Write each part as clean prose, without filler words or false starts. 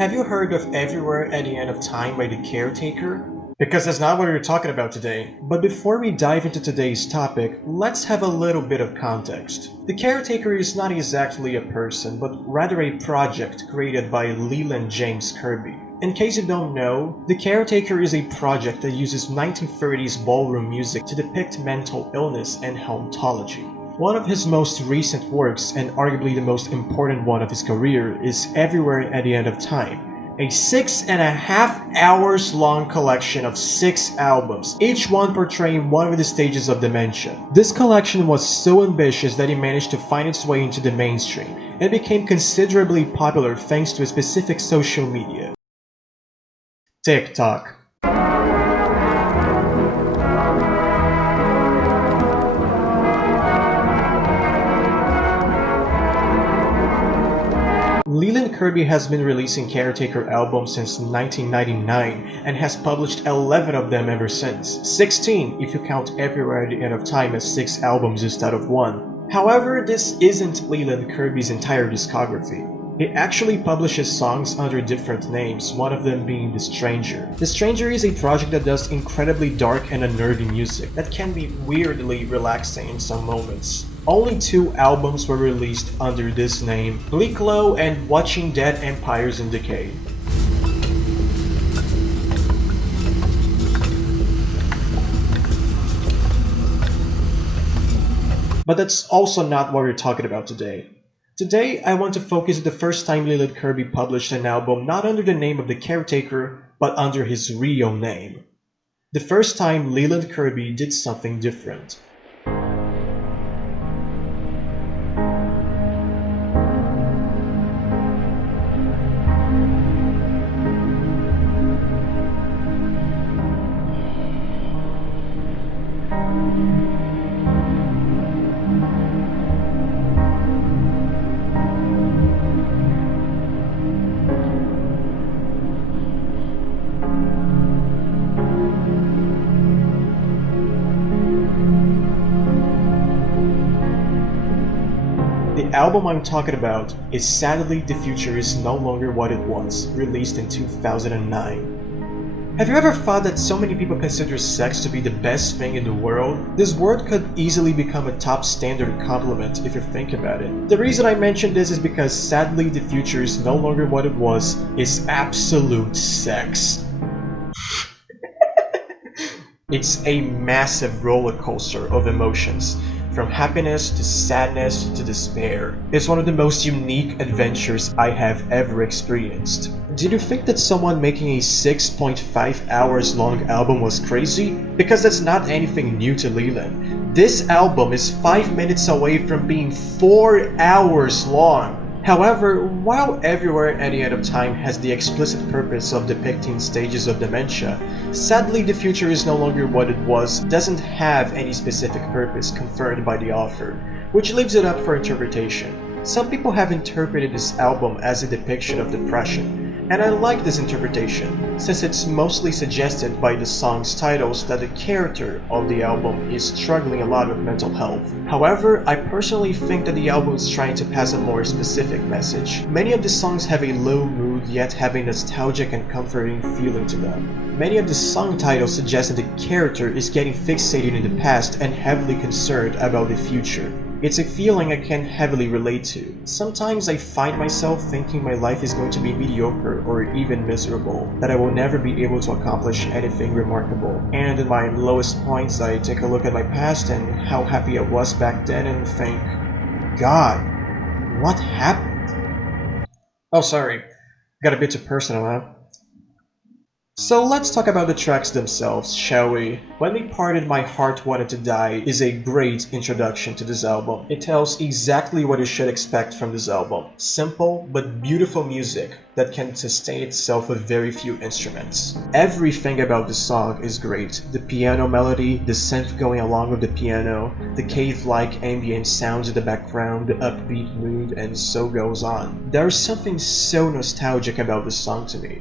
Have you heard of Everywhere at the End of Time by the Caretaker? Because that's not what we're talking about today. But before we dive into today's topic, let's have a little bit of context. The Caretaker is not exactly a person, but rather a project created by Leyland Kirby. In case you don't know, The Caretaker is a project that uses 1930s ballroom music to depict mental illness and hauntology. One of his most recent works, and arguably the most important one of his career, is Everywhere at the End of Time, a 6.5 hours long collection of 6 albums, each one portraying one of the stages of dementia. This collection was so ambitious that it managed to find its way into the mainstream, and became considerably popular thanks to a specific social media: TikTok. Leyland Kirby has been releasing Caretaker albums since 1999 and has published 11 of them ever since. 16 if you count Everywhere at the End of Time as 6 albums instead of 1. However, this isn't Leyland Kirby's entire discography. He actually publishes songs under different names, one of them being The Stranger. The Stranger is a project that does incredibly dark and unnerving music that can be weirdly relaxing in some moments. Only 2 albums were released under this name: Bleak Glow and Watching Dead Empires in Decay. But that's also not what we're talking about today. Today, I want to focus on the first time Leyland Kirby published an album not under the name of The Caretaker, but under his real name. The first time Leyland Kirby did something different. The album I'm talking about is Sadly the Future Is No Longer What It Was, released in 2009. Have you ever thought that so many people consider sex to be the best thing in the world? This word could easily become a top standard compliment if you think about it. The reason I mention this is because Sadly the Future Is No Longer What It Was is absolute sex. It's a massive roller coaster of emotions, from happiness to sadness to despair. It's one of the most unique adventures I have ever experienced. Did you think that someone making a 6.5 hours long album was crazy? Because that's not anything new to Leyland. This album is 5 minutes away from being 4 hours long. However, while Everywhere at the End of Time has the explicit purpose of depicting stages of dementia, Sadly the Future Is No Longer What It Was doesn't have any specific purpose conferred by the author, which leaves it up for interpretation. Some people have interpreted this album as a depiction of depression, and I like this interpretation, since it's mostly suggested by the song's titles that the character of the album is struggling a lot with mental health. However, I personally think that the album is trying to pass a more specific message. Many of the songs have a low mood yet have a nostalgic and comforting feeling to them. Many of the song titles suggest that the character is getting fixated in the past and heavily concerned about the future. It's a feeling I can heavily relate to. Sometimes I find myself thinking my life is going to be mediocre or even miserable, that I will never be able to accomplish anything remarkable. And in my lowest points, I take a look at my past and how happy I was back then and think, God, what happened? Oh, sorry. Got a bit too personal, huh? So let's talk about the tracks themselves, shall we? When We Parted My Heart Wanted to Die is a great introduction to this album. It tells exactly what you should expect from this album. Simple but beautiful music that can sustain itself with very few instruments. Everything about the song is great. The piano melody, the synth going along with the piano, the cave-like ambient sounds in the background, the upbeat mood, and so goes on. There's something so nostalgic about this song to me.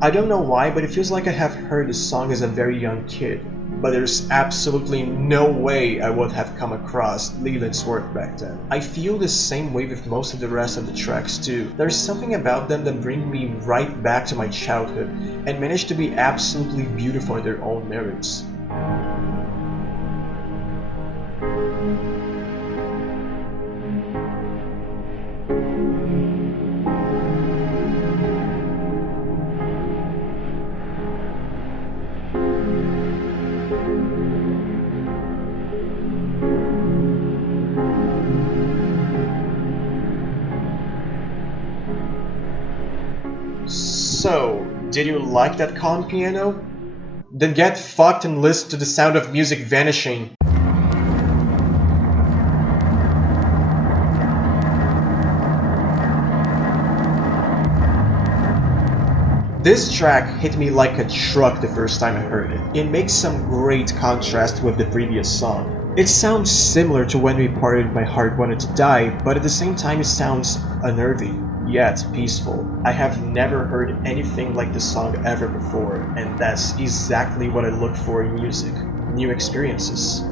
I don't know why, but it feels like I have heard the song as a very young kid. but there's absolutely no way I would have come across Leyland's work back then. I feel the same way with most of the rest of the tracks too. There's something about them that bring me right back to my childhood and manage to be absolutely beautiful in their own merits. So, did you like that calm piano? Then get fucked and listen to the sound of music vanishing. This track hit me like a truck the first time I heard it. It makes some great contrast with the previous song. It sounds similar to When We Parted My Heart Wanted to Die, but at the same time it sounds unnerving, yet peaceful. I have never heard anything like this song ever before, and that's exactly what I look for in music. New experiences.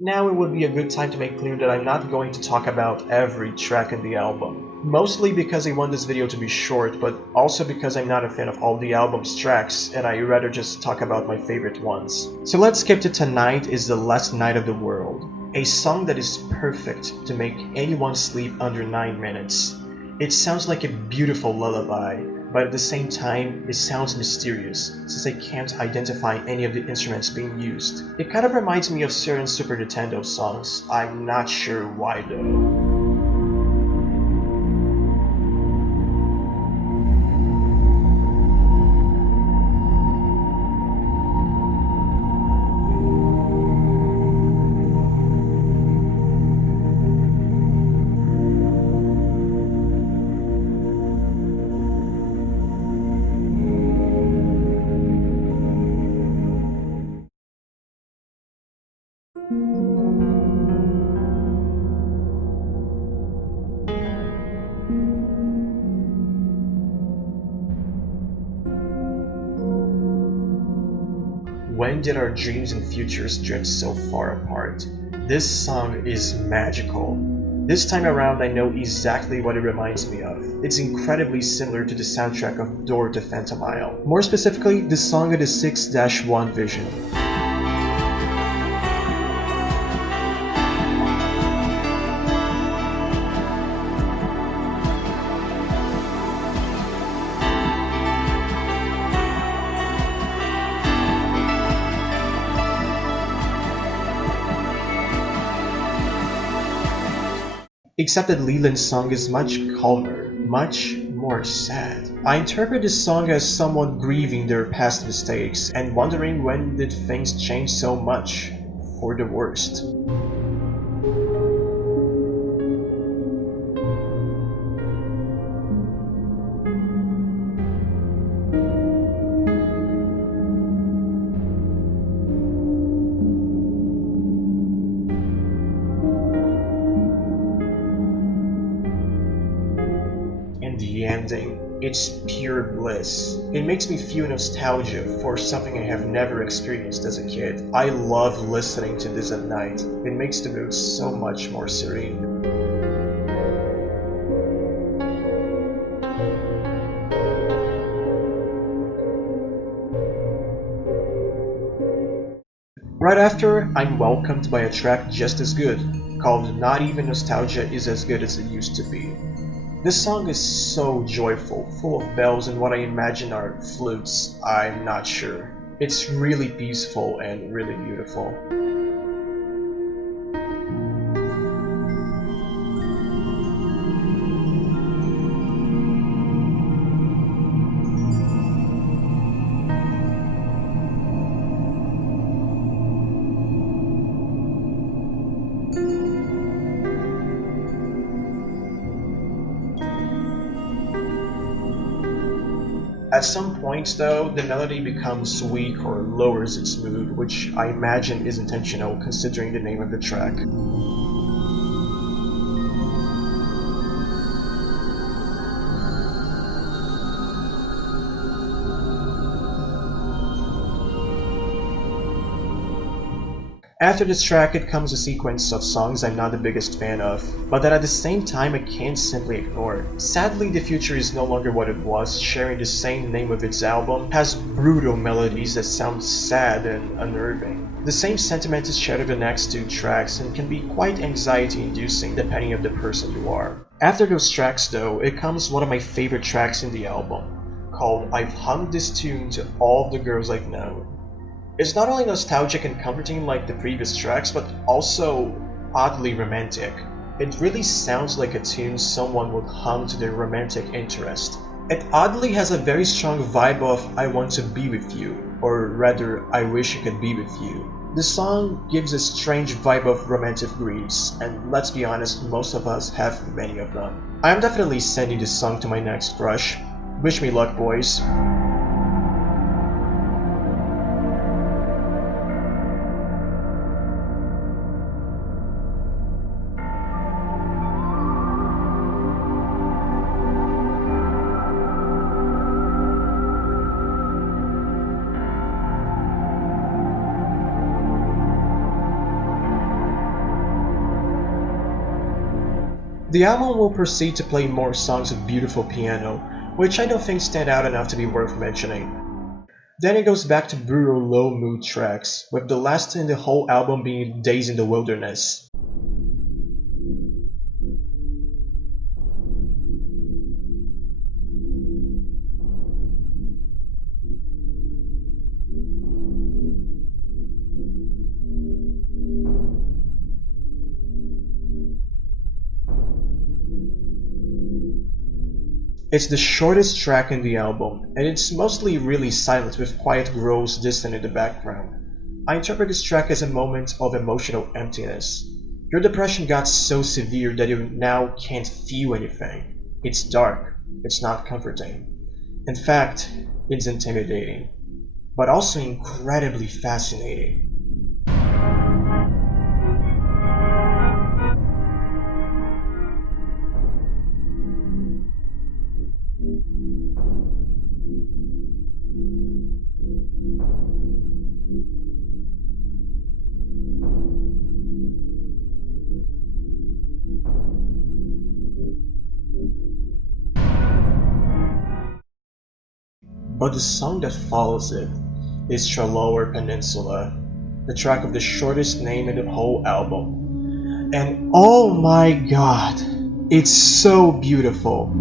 Now it would be a good time to make clear that I'm not going to talk about every track in the album. Mostly because I want this video to be short, but also because I'm not a fan of all the album's tracks and I rather just talk about my favorite ones. So let's skip to Tonight Is the Last Night of the World, a song that is perfect to make anyone sleep under 9 minutes. It sounds like a beautiful lullaby, but at the same time, it sounds mysterious, since I can't identify any of the instruments being used. It kind of reminds me of certain Super Nintendo songs. I'm not sure why though. When did our dreams and futures drift so far apart? This song is magical. This time around I know exactly what it reminds me of. It's incredibly similar to the soundtrack of Door to Phantom Isle. More specifically, the song of the 6-1 Vision. Except that Leyland's song is much calmer, much more sad. I interpret this song as someone grieving their past mistakes and wondering when did things change so much for the worst. The ending, it's pure bliss. It makes me feel nostalgia for something I have never experienced as a kid. I love listening to this at night. It makes the mood so much more serene. Right after, I'm welcomed by a track just as good, called Not Even Nostalgia Is As Good As It Used To Be. This song is so joyful, full of bells and what I imagine are flutes, I'm not sure. It's really peaceful and really beautiful. At some points though, the melody becomes weak or lowers its mood, which I imagine is intentional considering the name of the track. After this track, it comes a sequence of songs I'm not the biggest fan of, but that at the same time I can't simply ignore. Sadly, the future is no longer what it was, sharing the same name of its album, has brutal melodies that sound sad and unnerving. The same sentiment is shared in the next two tracks and can be quite anxiety-inducing depending on the person you are. After those tracks though, it comes one of my favorite tracks in the album, called I've Hummed This Tune to All the Girls I've Known. It's not only nostalgic and comforting like the previous tracks, but also oddly romantic. It really sounds like a tune someone would hum to their romantic interest. It oddly has a very strong vibe of I want to be with you, or rather I wish I could be with you. The song gives a strange vibe of romantic dreams, and let's be honest, most of us have many of them. I am definitely sending this song to my next crush. Wish me luck, boys. The album will proceed to play more songs with beautiful piano, which I don't think stand out enough to be worth mentioning. Then it goes back to brutal low mood tracks, with the last in the whole album being Days in the Wilderness. It's the shortest track in the album, and it's mostly really silent with quiet growls distant in the background. I interpret this track as a moment of emotional emptiness. Your depression got so severe that you now can't feel anything. It's dark, it's not comforting. In fact, it's intimidating, but also incredibly fascinating. But the song that follows it is Stralauer Peninsula, the track of the shortest name in the whole album. And oh my god, it's so beautiful.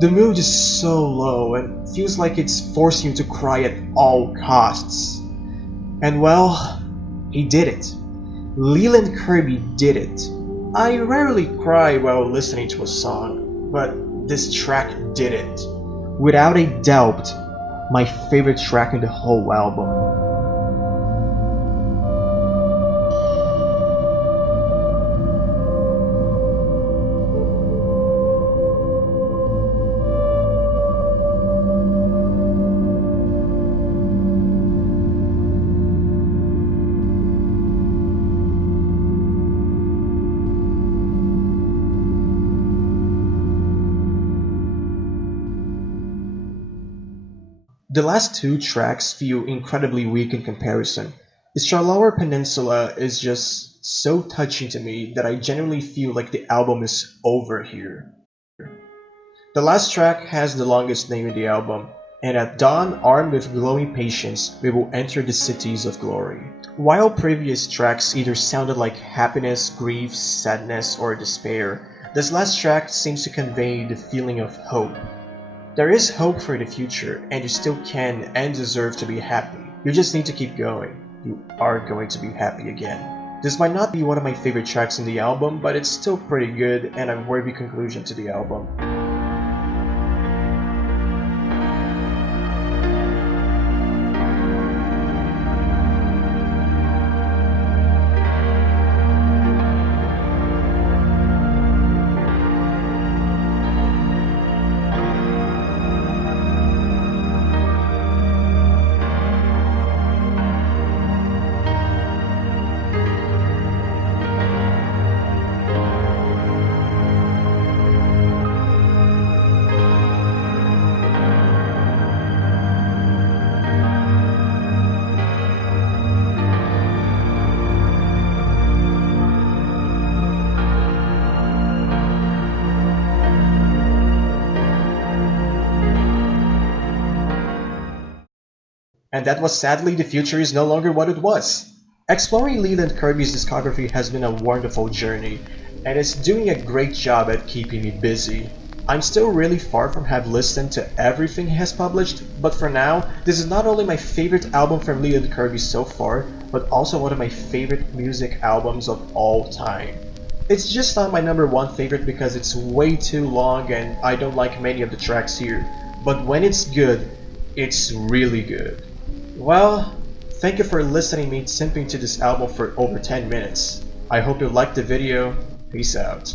The mood is so low and feels like it's forcing you to cry at all costs. And well, he did it. Leyland Kirby did it. I rarely cry while listening to a song, but this track did it. Without a doubt, my favorite track in the whole album. The last two tracks feel incredibly weak in comparison. The Stralauer Peninsula is just so touching to me that I genuinely feel like the album is over here. The last track has the longest name in the album, and at dawn, armed with glowing patience, we will enter the cities of glory. While previous tracks either sounded like happiness, grief, sadness, or despair, this last track seems to convey the feeling of hope. There is hope for the future, and you still can and deserve to be happy. You just need to keep going. You are going to be happy again. This might not be one of my favorite tracks in the album, but it's still pretty good and a worthy conclusion to the album. And that was sadly the future is no longer what it was. Exploring Leyland Kirby's discography has been a wonderful journey, and it's doing a great job at keeping me busy. I'm still really far from have listened to everything he has published, but for now, this is not only my favorite album from Leyland Kirby so far, but also one of my favorite music albums of all time. It's just not my number one favorite because it's way too long and I don't like many of the tracks here, but when it's good, it's really good. Well, thank you for listening me simping to this album for over 10 minutes. I hope you liked the video. Peace out.